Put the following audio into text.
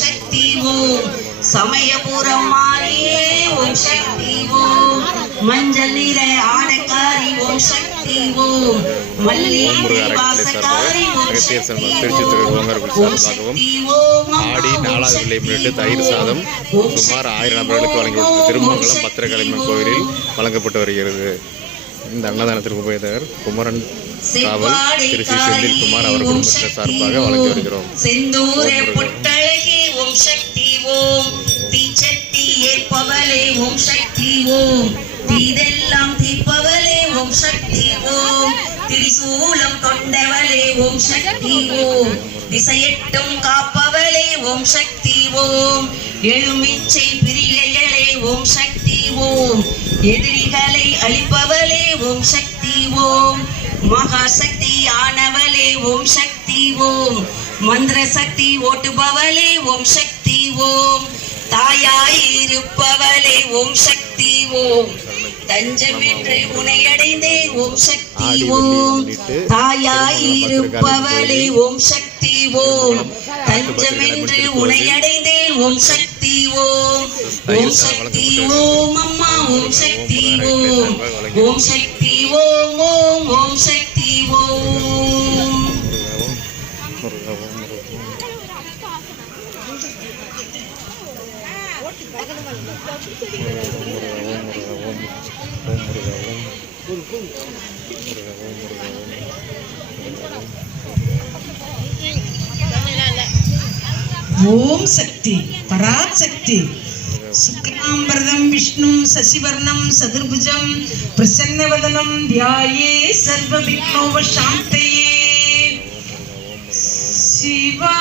சக்தி ஓம் சமயபுரம் மாரியே ஓம் சக்தி ஓம் மஞ்சள் நிற ஆடக்காரி ஓம் சக்தி ஓம் மல்லிகை வாசக்காரி ஓம் சக்தி ஓம் ஆடி 4வது விலை முன்னிட்டு தயிர் சாதம் சுமார் 1000 நபர்களுக்கு வழங்கப்பட்டது. திருமங்கலம் பத்திரகாளியம்மன் கோவிலில் வழங்கப்பட்டு வருகிறது. இந்த அன்னதானத்திற்கு உபயோகர் குமரன் காவல் திரு ஸ்ரீ செந்தில்குமார் அவர் குடும்பத்தினர் சார்பாக வழங்கி வருகிறோம். செந்தூர பொட்டழகே ஓம் சக்தி ஓம் தீச்சட்டி ஏற்பவளே ஓம் சக்தி ஓம் தீதெல்லாம் தீர்ப்பவளே ஓம் சக்தி ஓம் திரிசூலம் கொண்டவளே ஓம் சக்தி ஓம் திசையெட்டும் காப்பவளே ஓம் சக்தி ஓம் எழுமிச்சை பிரியைகளே ஓம் சக்தி ஓம் எதிரிகளை அழிப்பவளே ஓம் சக்தி ஓம் மகாசக்தி ஆனவளே ஓம் சக்தி ஓம் மந்திர சக்தி ஓட்டுபவளே ஓம் சக்தி ஓம் தாயாய் இருப்பவளே ஓம் சக்தி ஓம் தஞ்சம் என்று உனையடைந்தே ஓம் சக்தி ஓம் தாயாய் இருப்பவளே ஓம் சக்தி ஓம் தஞ்சம் என்று உனையடைந்தே ஓம் சக்தி ஓம் ஓம் சக்தி ஓம் அம்மா ஓம் சக்தி ஓம் ஓம் சக்தி ஓம் ஓம் ஓம் சக்தி ஓம் ஓம் சக்தி பராக் சக்தி சுக்லாம்பரதம் விஷ்ணு சசிவர்ணம் சதுர்புஜம் பிரசன்னவதனம் தியாயே சர்வ விக்னோபசாந்தயே சிவா